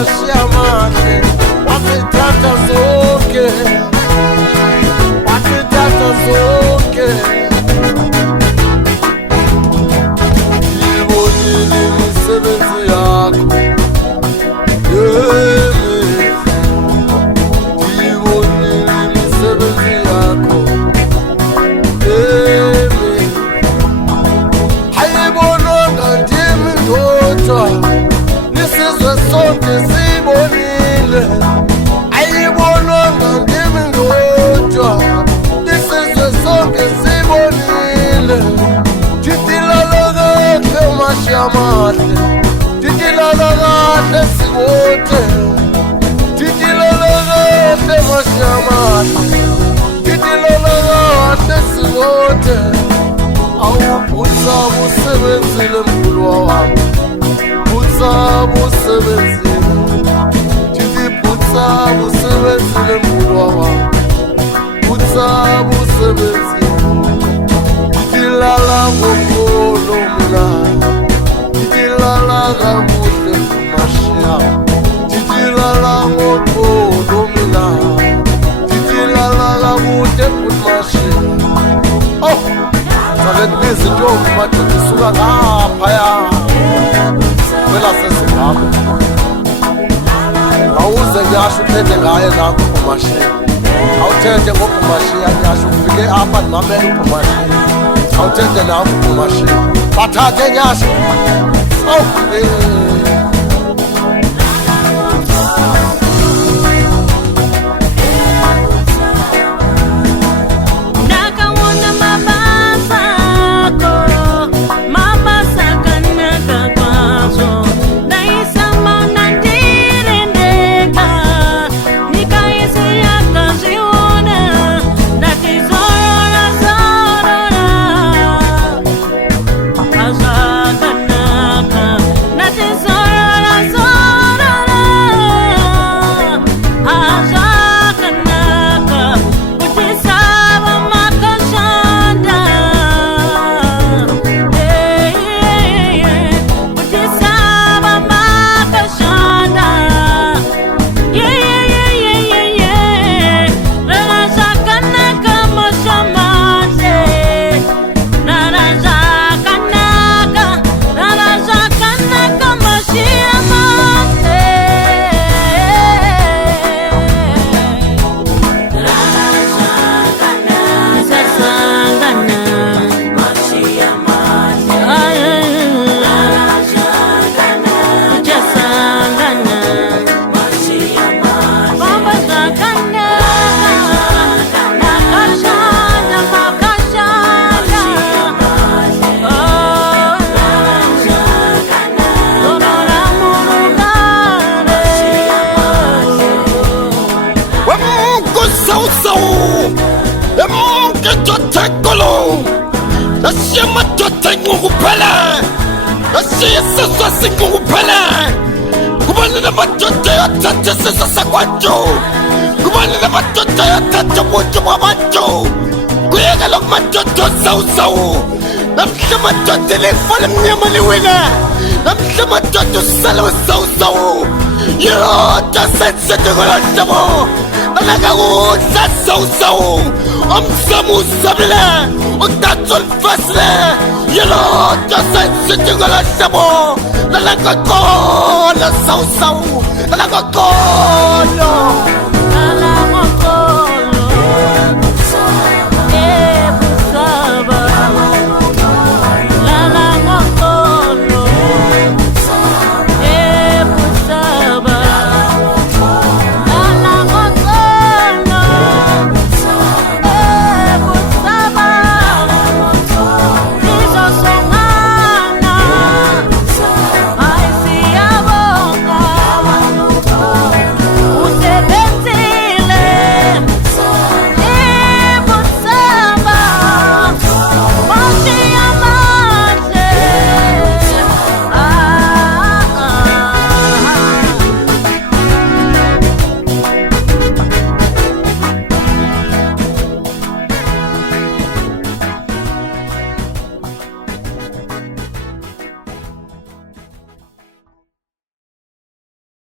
mashiamane wasithatha zonke ngibonile imisebenzi yakho ngibonile imisebenzi yakho ayibonanga ndimi ndodwa nisizwe sonke siyibonile ayibonanga ndimi ndodwa nisizwe sonke siyibonile titilala kahle mashiamane titilala kahle sikote titilala kahle mashiamane titilala kahle sikote awubutsa busebenzile mkhulwa wami butsa busebenzile tithi butsa busebenzile mkhulwa wami butsa busebenzile titilala ngoxolo mina titilala kabuhle mashiya titilala ngoxolo mina titilala kabuhle mashiya oh sakubiza intombi madoda isuka ngaphaya kwelasezimbabwe awuze nyasho uthethe ngaye nakho umashiya awuthethe ngokumashiya nyasho ufike apha ndimamele umashiya awuthethe nakho umashiya bathathe nyasho oh la